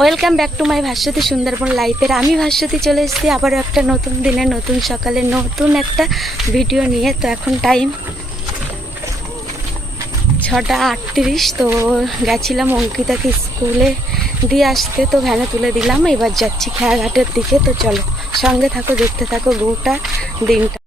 Welcome back to my Bhaswati Sundarban লাইফের। আমি ভাস্বতী চলে এসেছি আবারও একটা নতুন দিনে, নতুন সকালে, নতুন একটা ভিডিও নিয়ে। তো এখন টাইম 6:38। তো গেছিলাম অঙ্কিতাকে স্কুলে দিয়ে আসতে, তো ভ্যানে তুলে দিলাম। এবার যাচ্ছি খেয়াঘাটের দিকে। তো চলো সঙ্গে থাকো, দেখতে থাকো গোটা দিনটা।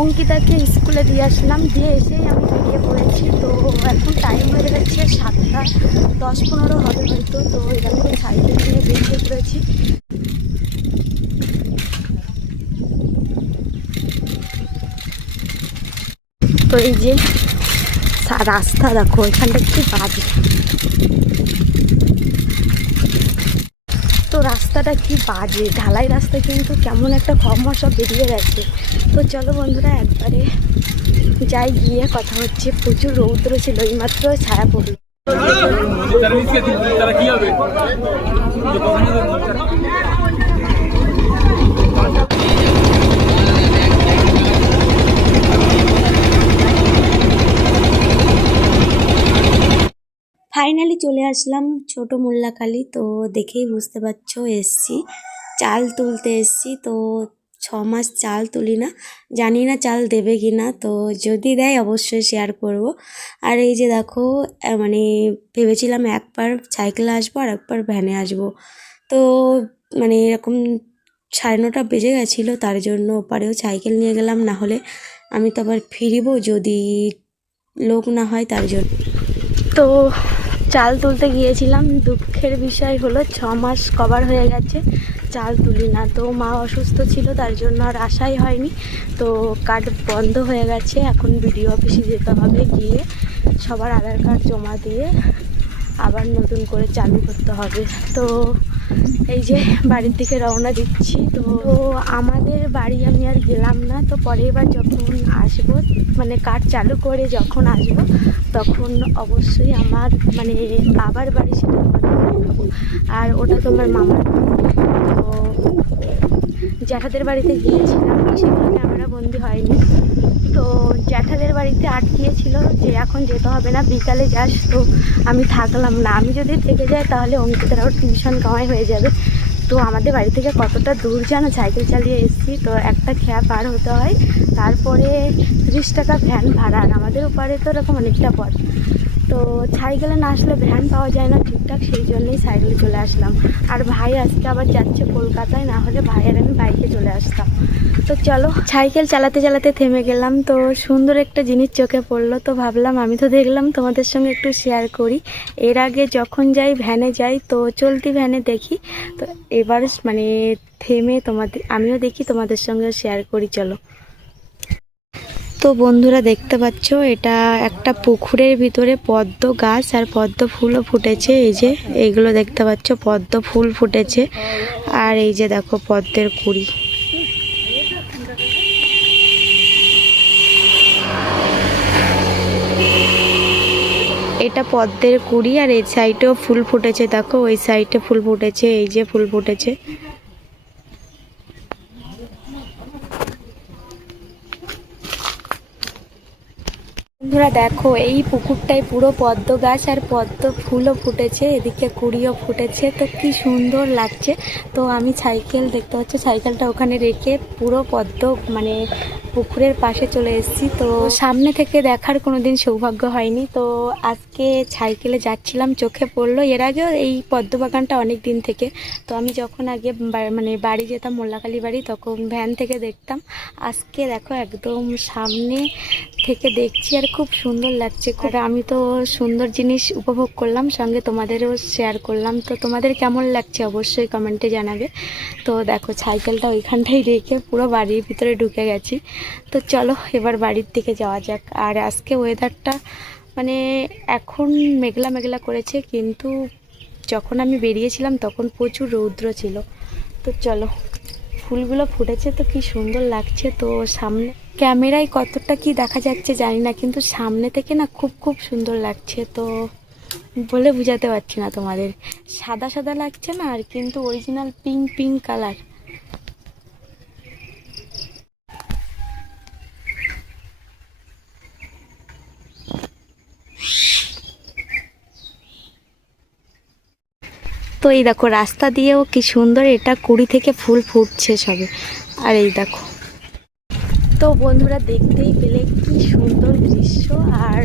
অঙ্কিতাকে স্কুলে দিয়ে আসলাম, দিয়ে এসেই আমি বেরিয়ে পড়েছি। তো এখন টাইম হয়ে যাচ্ছে 7:10-15 হবে হয়তো। তো এরকম সাইকেল নিয়ে বেরিয়ে পড়েছি। তো এই যে রাস্তা দেখো, এখানটা কি বাজে। তো রাস্তাটা কি বাজে, ঢালাই রাস্তা, কিন্তু কেমন একটা খমর সব বেরিয়ে গেছে। তো চলো বন্ধুরা একবারে যাই, গিয়ে কথা হচ্ছে। প্রচুর রৌদ্র ছিল, এইমাত্র ছায়া পড়ল। ফাইনালি চলে আসলাম ছোট মোল্লাকালী। তো দেখেই বুঝতে পারছো এসছি, চাল তুলতে এসছি। তো 6 মাস চাল তুলি না, জানি না চাল দেবে কি না। তো যদি দেয় অবশ্যই শেয়ার করব। আর এই যে দেখো, মানে ভেবেছিলাম একবার সাইকেলে আসবো আর একবার ভ্যানে আসবো। তো মানে এরকম 9:30 বেজে গেছিলো, তার জন্য ওপারেও সাইকেল নিয়ে গেলাম। না হলে আমি তো আবার ফিরবো যদি লোক না হয়, তার জন্য। তো চাল তুলতে গিয়েছিলাম, দুঃখের বিষয় হলো 6 মাস কভার হয়ে গেছে চাল তুলি না। তো মা অসুস্থ ছিল, তার জন্য আর আসাই হয়নি। তো কার্ড বন্ধ হয়ে গেছে, এখন বিডিও অফিসে যেতে হবে, গিয়ে সবার আধার কার্ড জমা দিয়ে আবার নতুন করে চালু করতে হবে। তো এই যে বাড়ির দিকে রওনা দিচ্ছি। তো আমাদের বাড়ি আমি আর গেলাম না। তো পরের বার যখন আসবো, মানে কার্ড চালু করে যখন আসবো, তখন অবশ্যই আমার মানে বাবার বাড়ি, সেটা তোমাদের দেখাবো। আর ওটা তোমার মামার বাড়ি। তো জ্যাঠাদের বাড়িতে গিয়েছিলাম, সেগুলো ক্যামেরা বন্দি হয়নি। তো জ্যাঠাদের বাড়িতে আটকিয়েছিল যে এখন যেতে হবে না, বিকালে যাস। তো আমি থাকলাম না, আমি যদি থেকে যাই তাহলে অঙ্কিতারাও টিউশন কামাই হয়ে যাবে। তো আমাদের বাড়ি থেকে কতটা দূর জানো, সাইকেল চালিয়ে এসেছি। তো একটা খেয়া পার হতে হয়, তারপরে 30 টাকা ভ্যান ভাড়া। আর আমাদের ওপারে তো এরকম অনেকটা পথ। তো সাইকেলে না আসলে ভ্যান পাওয়া যায় না ঠিকঠাক, সেই জন্যই সাইকেলে চলে আসলাম। আর ভাই আজকে আবার যাচ্ছে কলকাতায়, না হলে ভাইয়ের আমি বাইকে চলে আসতাম। তো চলো, সাইকেল চালাতে চালাতে থেমে গেলাম। তো সুন্দর একটা জিনিস চোখে পড়লো, তো ভাবলাম আমি তো দেখলাম, তোমাদের সঙ্গে একটু শেয়ার করি। এর আগে যখন যাই ভ্যানে যাই, তো চলতি ভ্যানে দেখি। তো এবার মানে থেমে আমিও দেখি, তোমাদের সঙ্গে শেয়ার করি, চলো। তো বন্ধুরা দেখতে পাচ্ছ, এটা একটা পুকুরের ভিতরে পদ্ম গাছ আর পদ্ম ফুলও ফুটেছে। এই যে এইগুলো দেখতে পাচ্ছ, পদ্ম ফুল ফুটেছে। আর এই যে দেখো পদ্মের কুঁড়ি। এটা পদ্মের কুঁড়ি, আর এই সাইডেও ফুল ফুটেছে। দেখো ওই সাইডে ফুল ফুটেছে, এই যে ফুল ফুটেছে। বন্ধুরা দেখো, এই পুকুরটাই পুরো পদ্ম গাছ আর পদ্ম ফুলও ফুটেছে, এদিকে কুড়িও ফুটেছে। তো কি সুন্দর লাগছে। তো আমি সাইকেল দেখতে পাচ্ছি, সাইকেলটা ওখানে রেখে পুরো পদ্ম মানে পুকুরের পাশে চলে এসেছি। তো সামনে থেকে দেখার কোনোদিন সৌভাগ্য হয়নি। তো আজকে সাইকেলে যাচ্ছিলাম, চোখে পড়লো। এর আগেও এই পদ্ম বাগানটা অনেক দিন থেকে। তো আমি যখন আগে মানে বাড়ি যেতাম, মোল্লাকালী বাড়ি, তখন ভ্যান থেকে দেখতাম। আজকে দেখো একদম সামনে থেকে দেখছি, আর খুব সুন্দর লাগছে। আর আমি তো সুন্দর জিনিস উপভোগ করলাম, সঙ্গে তোমাদেরও শেয়ার করলাম। তো তোমাদের কেমন লাগছে অবশ্যই কমেন্টে জানাবে। তো দেখো সাইকেলটা ওইখানটাই রেখে পুরো বাড়ির ভিতরে ঢুকে গেছি। তো চলো এবার বাড়ির দিকে যাওয়া যাক। আর আজকে ওয়েদারটা মানে এখন মেঘলা মেঘলা করেছে, কিন্তু যখন আমি বেরিয়েছিলাম তখন প্রচুর রৌদ্র ছিল। তো চলো, ফুলগুলো ফুটেছে তো কি সুন্দর লাগছে। তো সামনে ক্যামেরায় কতটা কি দেখা যাচ্ছে জানি না, কিন্তু সামনে থেকে না খুব খুব সুন্দর লাগছে। তো বলে বোঝাতে পারছি না তোমাদের, সাদা সাদা লাগছে না, আর কিন্তু অরিজিনাল পিঙ্ক পিঙ্ক কালার। তো এই দেখো রাস্তা দিয়েও কি সুন্দর, এটা কুড়ি থেকে ফুল ফুটছে সবে। আর এই দেখো, তো বন্ধুরা দেখতেই পেলে কি সুন্দর দৃশ্য। আর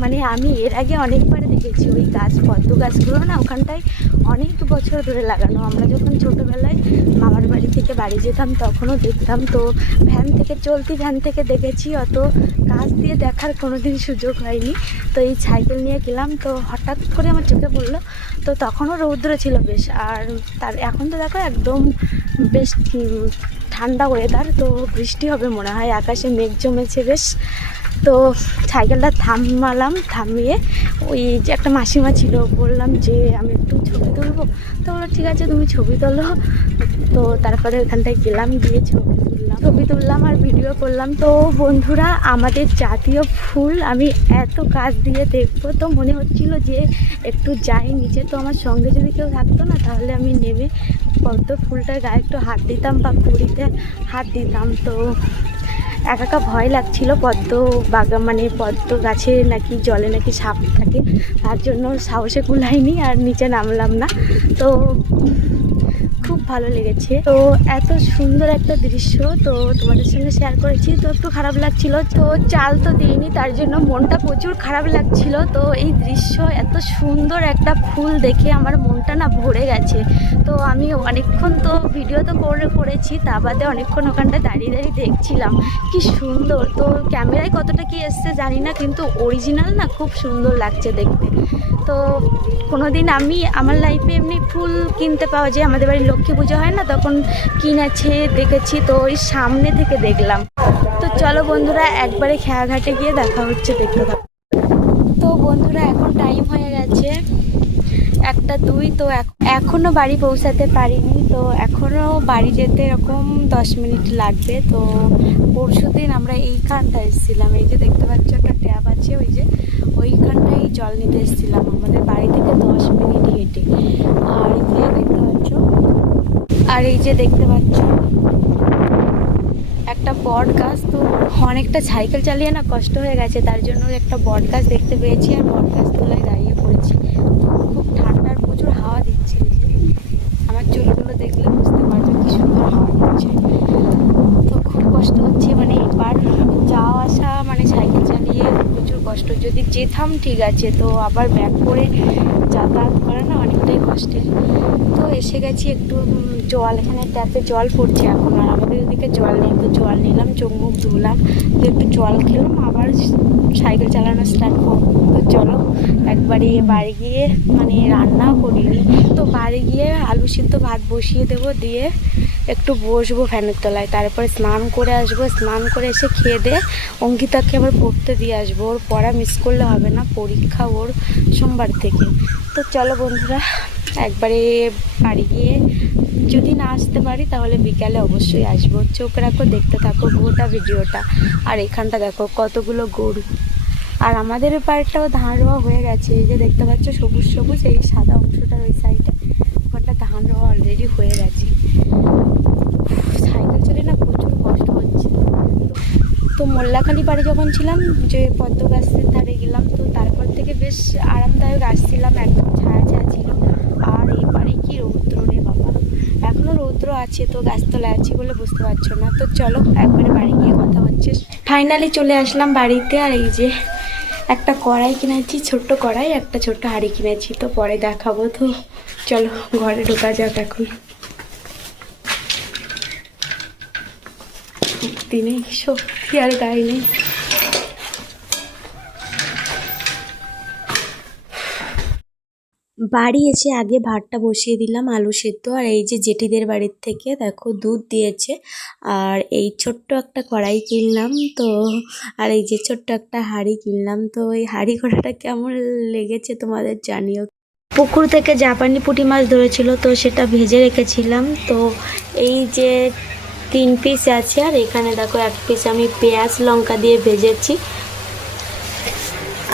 মানে আমি এর আগে অনেকবার দেখেছি ওই গাছ, পদ্ম গাছগুলো না ওখানটায় অনেক বছর ধরে লাগানো। আমরা যখন ছোটোবেলায় মামার বাড়ি থেকে বাড়ি যেতাম তখনও দেখতাম। তো চলতি ভ্যান থেকে দেখেছি, অত কাছ দিয়ে দেখার কোনোদিন সুযোগ হয়নি। তো এই সাইকেল নিয়ে গেলাম, তো হঠাৎ করে আমার চোখে পড়লো। তো তখনও রৌদ্র ছিল বেশ, আর এখন তো দেখো একদম বেশ ঠান্ডা ওয়েদার, তো বৃষ্টি হবে মনে হয়, আকাশে মেঘ জমেছে বেশ। তো সাইকেলটা থামিয়ে ওই যে একটা মাসিমা ছিল, বললাম যে আমি একটু ছবি তুলবো। তো বললো ঠিক আছে তুমি ছবি তোলো। তো তারপরে ওখানটায় গেলাম, গিয়ে ছবি তুললাম আর ভিডিও করলাম। তো বন্ধুরা আমাদের জাতীয় ফুল আমি এত কাছ দিয়ে দেখবো, তো মনে হচ্ছিল যে একটু যাই নিচে। তো আমার সঙ্গে যদি কেউ থাকতো না, তাহলে আমি নেমে পদ্ম ফুলটার গায়ে একটু হাত দিতাম বা কুড়িতে হাত দিতাম। তো একা ভয় লাগছিল, পদ্ম বাগান মানে পদ্ম গাছে নাকি জলে নাকি সাপ থাকে, তার জন্য সাহসে কুলাইনি আর নিচে নামলাম না। তো খুব ভালো লেগেছে। তো এত সুন্দর একটা দৃশ্য তো তোমাদের সঙ্গে শেয়ার করেছি। তো একটু খারাপ লাগছিল, তো চাল তো দিইনি, তার জন্য মনটা প্রচুর খারাপ লাগছিল। তো এই দৃশ্য এত সুন্দর একটা ফুল দেখে আমার মনটা না ভরে গেছে। তো আমি অনেকক্ষণ তো ভিডিও তো করেছি, তা বাদে অনেকক্ষণ ওখানটা দাঁড়িয়ে দেখছিলাম কি সুন্দর। তো ক্যামেরায় কতটা কি এসছে জানি না, কিন্তু অরিজিনাল না খুব সুন্দর লাগছে দেখতে। তো কোনোদিন আমি আমার লাইফে এমনি ফুল কিনতে পাওয়া যায়, আমাদের বাড়ির লক্ষ্মী পুজো হয় না, তখন কিনেছে দেখেছি। তো ওই সামনে থেকে দেখলাম। তো চলো বন্ধুরা একবারে খেয়াঘাটে গিয়ে দেখা হচ্ছে, দেখতে থাকো। তো বন্ধুরা এখন টাইম হয়ে গেছে 1:02। তো এখনও বাড়ি পৌঁছাতে পারিনি। তো এখনও বাড়ি যেতে এরকম 10 মিনিট লাগবে। তো পরশুদিন আমরা এইখানটা এসেছিলাম, এই যে দেখতে পাচ্ছ একটা ট্যাপ আছে, ওই যে ওইখানটাই জল নিতে এসেছিলাম আমাদের বাড়ি থেকে 10 মিনিট হেঁটে। আর এই যে দেখতে পাচ্ছ একটা বট গাছ। তো অনেকটা সাইকেল চালিয়ে না কষ্ট হয়ে গেছে, তার জন্য একটা বট গাছ দেখতে পেয়েছি আর বট গাছ তলায় দাঁড়িয়ে পড়েছি। খুব ঠান্ডার প্রচুর হাওয়া দিচ্ছে, আমার চুলগুলো দেখলে বুঝতে পারছো কি সুন্দর হাওয়া দিচ্ছে। তো খুব কষ্ট হচ্ছে, মানে এবার যাওয়া আসা মানে সাইকেল চালিয়ে প্রচুর কষ্ট। যদি যেতাম ঠিক আছে, তো আবার ব্যাক করে যাতায়াত করা না অনেকটাই কষ্টের। তো এসে গেছি, একটু জল, এখানে ট্যাপে জল পড়ছে এখন, আর আমাদের ওদিকে জল নেই। তো জল নিলাম, চোখ মুখ ধুলাম, তো একটু জল খেলাম, আবার সাইকেল চালানো স্টার্ট করবো। তো চলো একবারে বাড়ি গিয়ে, মানে রান্নাও করিনি, তো বাড়ি গিয়ে আলু সিদ্ধ ভাত বসিয়ে দেবো, দিয়ে একটু বসবো ফ্যানের তলায়, তারপরে স্নান করে আসবো। স্নান করে এসে খেয়ে দিয়ে অঙ্কিতাকে আবার পড়তে দিয়ে আসবো, ওর পড়া মিস করলে হবে না, পরীক্ষা ওর সোমবার থেকে। তো চলো বন্ধুরা একবারে বাড়ি গিয়ে যদি না আসতে পারি তাহলে বিকালে অবশ্যই আসবো। চোখ রাখো, দেখতে থাকো গোটা ভিডিওটা। আর এখানটা দেখো কতগুলো গরু, আর আমাদের পাড়টাও ধান রোয়া হয়ে গেছে। এই যে দেখতে পাচ্ছ সবুজ সবুজ, এই সাদা অংশটার ওই সাইডে ওখানটা ধান রোয়া অলরেডি হয়ে গেছে। সাইকেল চলে না প্রচুর কষ্ট হচ্ছে। তো মোল্লাখালি বাড়ি যখন ছিলাম, যে পদ্ম গাছের ধারে গেলাম, তো তারপর থেকে বেশ আরামদায়ক আসছিলাম, একদম ছায়া ছায়া ছিল। আর এই বাড়ি কি রৌদ্র রে বাবা, এখনও রৌদ্র আছে, তো গাছতলায় আছি বলে বুঝতে পারছো না। তো চলো একবারে বাড়ি গিয়ে কথা হচ্ছে। ফাইনালি চলে আসলাম বাড়িতে, আর এই যে একটা কড়াই কিনেছি, ছোট্ট কড়াই, একটা ছোট্ট হাঁড়ি কিনেছি, তো পরে দেখাবো। তো চলো ঘরে ঢোকা যাক এখন। দিনে শক্তি আর গায়ে নেই। বাড়ি এসে আগে ভাতটা বসিয়ে দিলাম, আলু সেদ্ধ। আর এই যে জেঠিদের বাড়ির থেকে দেখো দুধ দিয়েছে, আর এই ছোট্ট একটা কড়াই কিনলাম। তো আর এই যে ছোট্ট একটা হাঁড়ি কিনলাম। তো এই হাঁড়ি কড়াটা কেমন লেগেছে তোমাদের জানিও। পুকুর থেকে জাপানি পুঁটি মাছ ধরেছিল, তো সেটা ভেজে রেখেছিলাম। তো এই যে 3 পিস আছে, আর এখানে দেখো 1 পিস আমি পেঁয়াজ লঙ্কা দিয়ে ভেজেছি।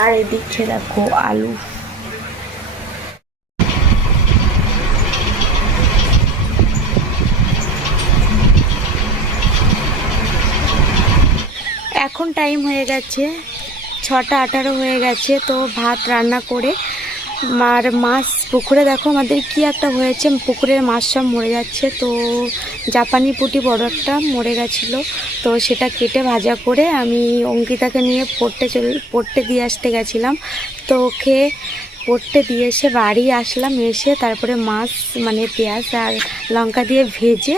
আর এদিকে দেখো আলু। এখন টাইম হয়ে গেছে 6টা 18 হয়ে গেছে। তো ভাত রান্না করে আর মাছ পুকুরে দেখো আমাদের কি একটা হয়েছে, পুকুরের মাছ সব মরে যাচ্ছে। তো জাপানি পুঁটি বড় একটা মরে গেছিলো, তো সেটা কেটে ভাজা করে আমি অঙ্কিতাকে নিয়ে পড়তে দিয়ে আসতে গেছিলাম। তো ওকে পড়তে দিয়ে এসে বাড়ি আসলাম, এসে তারপরে মাছ মানে পেঁয়াজ আর লঙ্কা দিয়ে ভেজে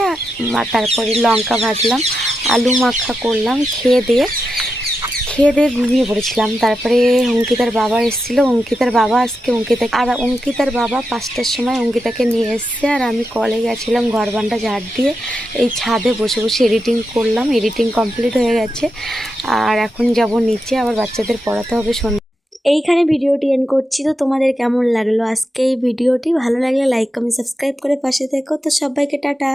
তারপরে লঙ্কা ভাজলাম, আলু মাখা করলাম, খেয়ে দিয়ে ঘুমিয়ে পড়েছিলাম। তারপরে অঙ্কিতার বাবা এসেছিলো, অঙ্কিতার বাবা অঙ্কিতার বাবা 5টার সময় অঙ্কিতাকে নিয়ে এসছে। আর আমি কলে গেছিলাম ঘর বারান্দা ঝাড় দিয়ে, এই ছাদে বসে বসে এডিটিং করলাম। এডিটিং কমপ্লিট হয়ে গেছে, আর এখন যাব নিচে, আবার বাচ্চাদের পড়াতে হবে সন্ধ্যা। এইখানে ভিডিওটি এন্ড করছি। তো তোমাদের কেমন লাগলো আজকে এই ভিডিওটি? ভালো লাগলে লাইক কমেন্ট সাবস্ক্রাইব করে পাশে থেকো। তো সবাইকে টাটা।